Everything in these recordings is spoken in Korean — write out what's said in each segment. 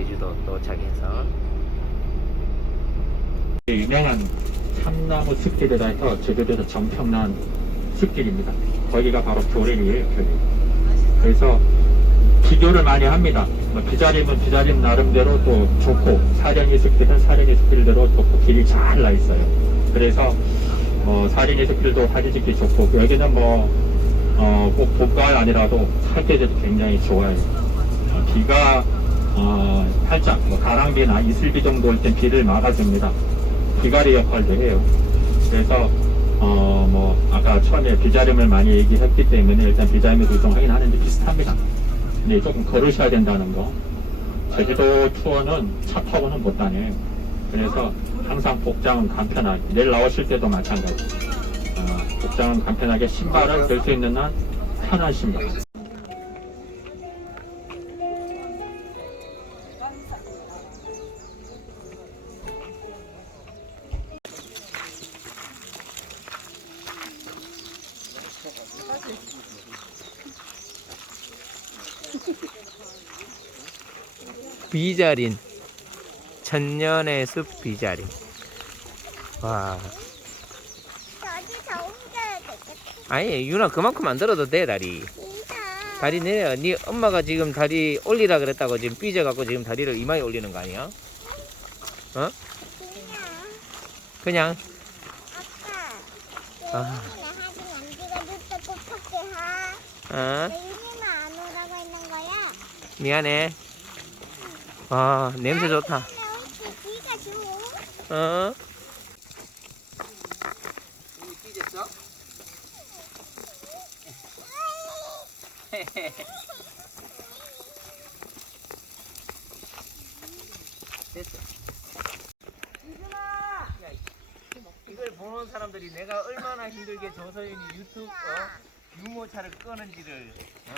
제주도 도착해서 유명한 참나무 숲길이라 해서 제주도에서 정평난 숲길입니다. 거기가 바로 교린이에요, 교린. 그래서 비교를 많이 합니다. 뭐 비자림은 비자림 나름대로 또 좋고 사려니 숲길은 사려니 숲길대로 좋고 길이 잘 나 있어요. 그래서 어, 사려니 숲길도 사진 찍기 좋고 여기는 뭐 어, 꼭 봄가을 아니라도 살 때도 굉장히 좋아요. 어, 비가 어, 살짝 뭐 가랑비나 이슬비 정도 올땐 비를 막아줍니다. 비가리 역할도 해요. 그래서 어 뭐 아까 처음에 비자림을 많이 얘기했기 때문에 일단 비자림의 구성하긴 하는데 비슷합니다. 근데 조금 걸으셔야 된다는 거. 제주도 투어는 차 타고는 못 다녀요. 그래서 항상 복장은 간편하게 내일 나오실 때도 마찬가지. 어, 복장은 간편하게 신발을 될수 있는 한 편한 신발. 비자린 천년의 숲 비자린 와 저기 저 옮겨야 되겠다. 아니 유나 그만큼 안 들어도 돼 다리. 다리 내려 네 엄마가 지금 다리 올리라 그랬다고 지금 삐져갖고 지금 다리를 이마에 올리는 거 아니야? 그냥 그냥 아빠. 아. 안 하. 어? 안 오라고 했는 거야. 미안해 와 냄새 좋다? 어? 됐어. 이걸 보는 사람들이 내가 얼마나 힘들게 조서연이 유튜브 어? 유모차를 끄는지를 어?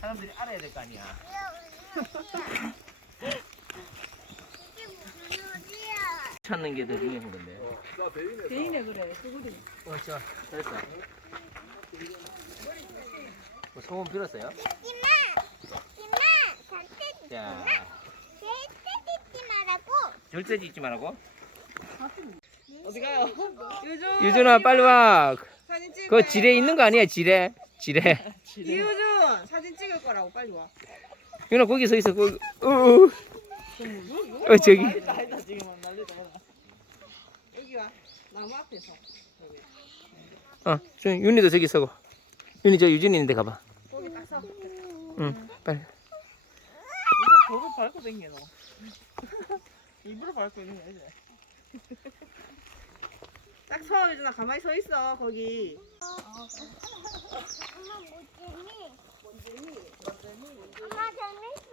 사람들이 알아야 될 거 아니야. 찾는 게 더 중요한 건데. 대인에 그래 수구리 어, 저 됐어. 뭐 소원 빌었어요? 자, 절대 짓지 말라고. 어디 가요? 유준 유준아 빨리 와. 사진 그 거야. 지뢰 있는 거 아니야 지뢰? 지뢰. 이유준 사진 찍을 거라고 빨리 와 유나 거기 서 있어. 거기. 어, 어. 어 저기. 난리다 아니다 지금은 난리다 해라 여기 와 나무 앞에서 어, 저 윤이도 저기 서고. 윤이 저 유진이 있는데 가봐. 응, 빨리. 돌을 밟고 댕겨 너 일부러 밟고 있는 거야 이제 딱 서 유준아 가만히 서 있어 거기 엄마 뭐 재미? 엄마 재밌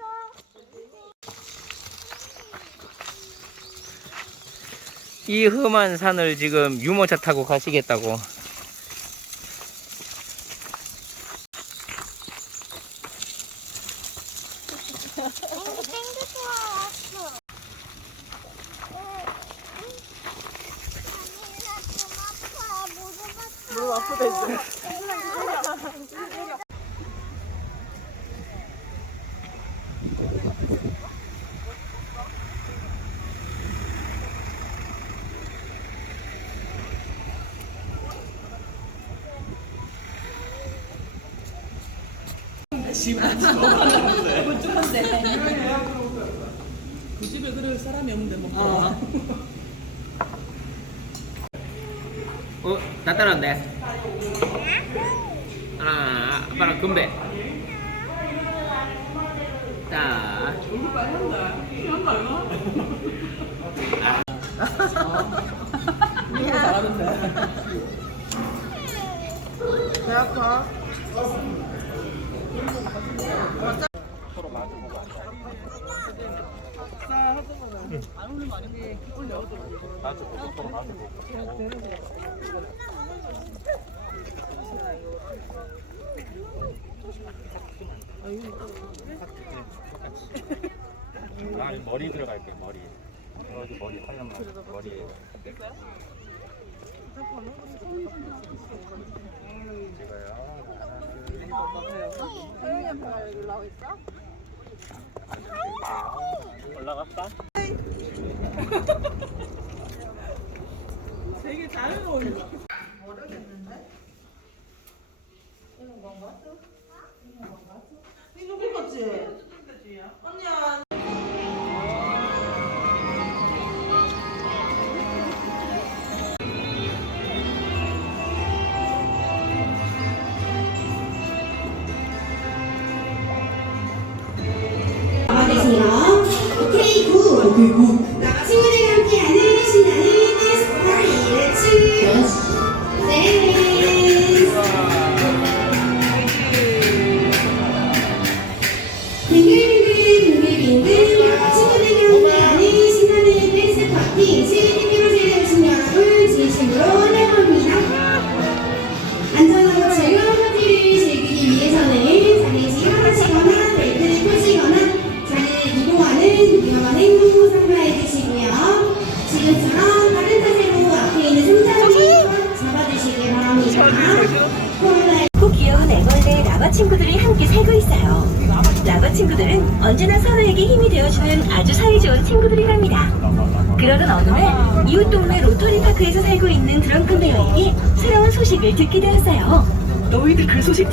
이 험한 산을 지금 유모차 타고 가시겠다고. 땡기 땡기 좋아. 무릎 아프다 이제 그 집에 그럴 사람이 없는데 뭐 어, 나 따라온대. 하나, 아빠랑 금배. 자, 얼굴 빨간데 피한다 이거? 이거 잘하는데 배 아파 안 올리면 안 돼. 올려. 나 머리 들어갈게 머리. 여기 머리 하얀 머리. 머리에. 올라갈까? 되게 자유로운. te gusta.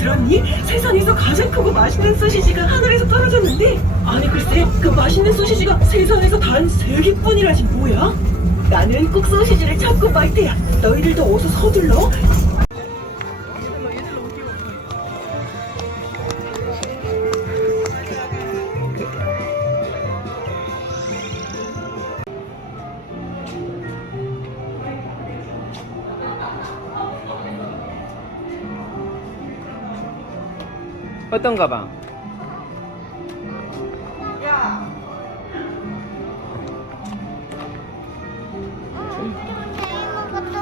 들었니? 세상에서 가장 크고 맛있는 소시지가 하늘에서 떨어졌는데 아니 글쎄 그 맛있는 소시지가 세상에서 단 세 개뿐이라지 뭐야? 나는 꼭 소시지를 찾고 말 테야 너희들도 어서 서둘러 어떤 가방? 야.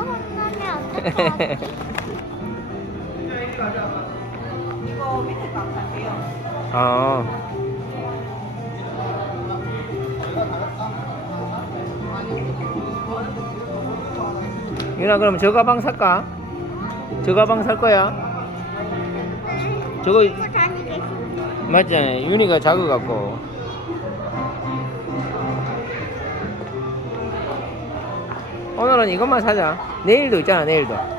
혼나면. 이거 밑에 방 갈게요. 어. 유나 그럼 저 가방 살까? 저 가방 살 거야? 저거. 맞잖아. 윤이가 작아갖고. 오늘은 이것만 사자. 내일도 있잖아, 내일도.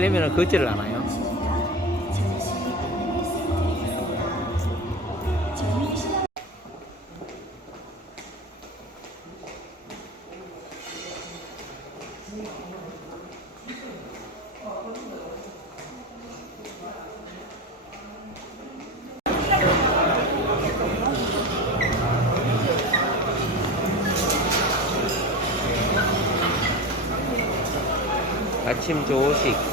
딸내미는 걷지를 않아요. 아침 조식.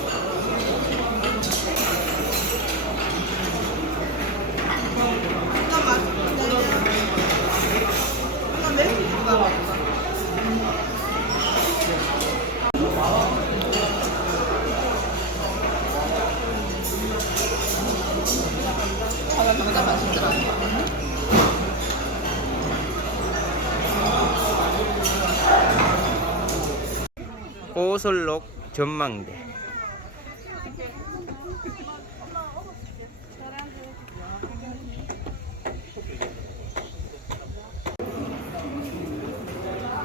오설록 전망대.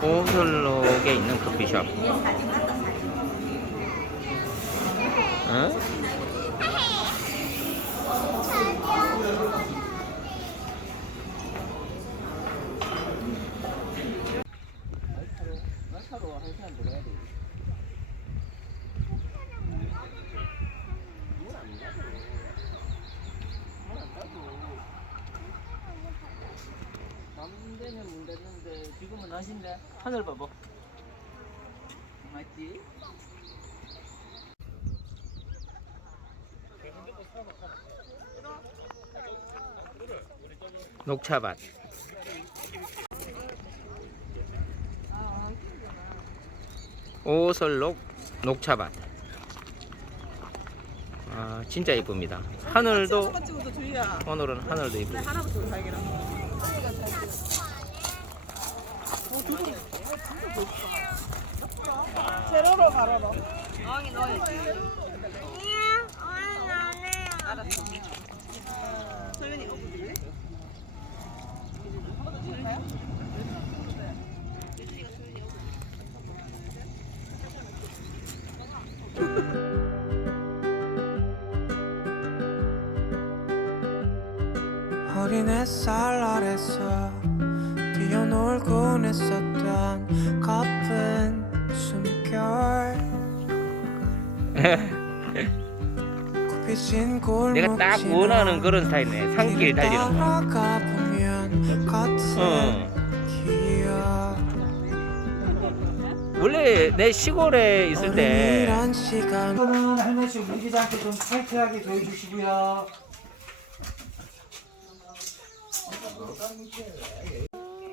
오설록에 있는 커피숍. 어? 나신데 하늘 봐봐. 맞지? 녹차밭. 오설록 녹차밭. 아 진짜 이쁩니다. 하늘도 주희야. 오늘은 하늘도 이쁘고. 해요. 알았어. 소연이 이거 볼래? 어린 햇살 아래서 뛰어놀곤 했었던 굽히진 내가 딱 원하는 그런 스타일이네. 산길 달리는 거. 어. 원래 내 시골에 있을 때 이거는 할머니 움직이지 않게 좀 타이트하게 조여주시고요.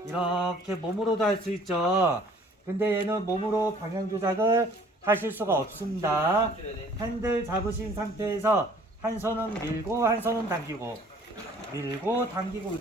이렇게 몸으로도 할 수 있죠. 근데 얘는 몸으로 방향 조작을 하실 수가 없습니다. 핸들 잡으신 상태에서 한 손은 밀고 한 손은 당기고 밀고 당기고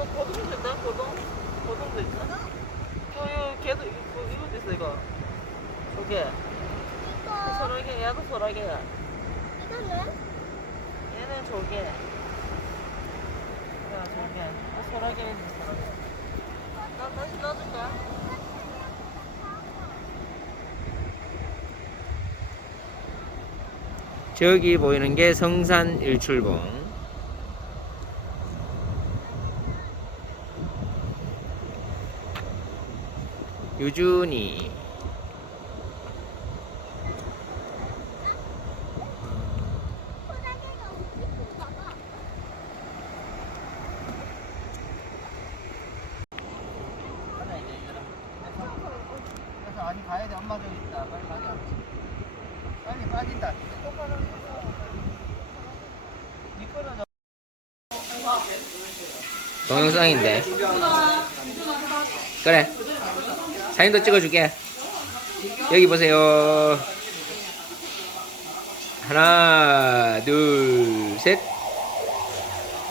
이거 고등도 있다, 고등. 고등도 있어. 저, 이거 걔도, 이거, 이것도 있어, 이거. 저게. 이거, 소라게, 얘도 소라게야. 이거는? 얘는 저게. 야, 저게. 아, 소라게, 얘는 소라게. 나 다시 놔줄까? 저기 보이는 게 성산 일출봉. 유준이 호랑이가 움직이는 거 봐. 그래서 아니 가야 돼 엄마 저기 있다 빨리 가자 빨리 빠진다 미끄러져 동영상인데. 그래. 사진도 찍어줄게. 여기 보세요. 하나, 둘, 셋.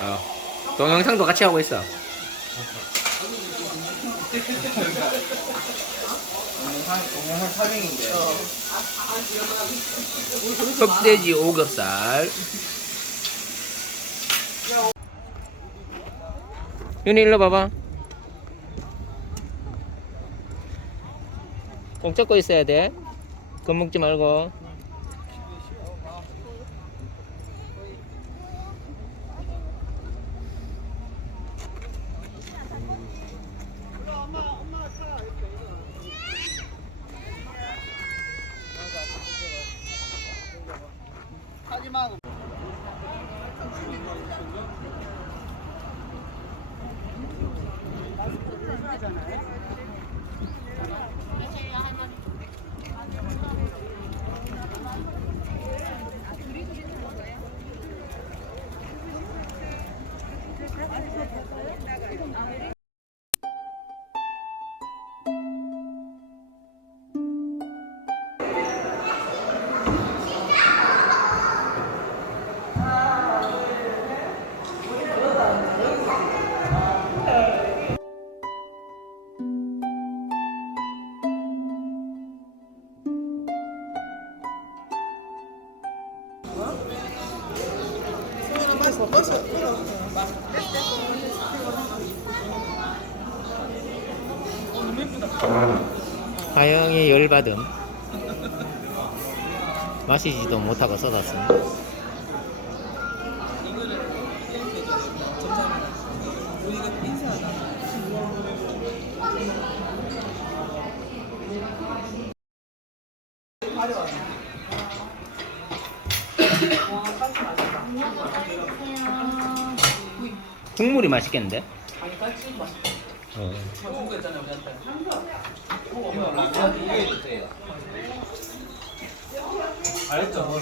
어. 동영상도 같이 하고 있어. 동영상 촬영인데 흑돼지 오겹살. 윤희 일로 봐봐. 꼭 잡고 있어야 돼. 겁먹지 말고. 다 하영이 열받음. 마시지도 못하고 쏟았습니다 이거를 이렇게 국물이 맛있겠는데? 어. 알았죠 먹을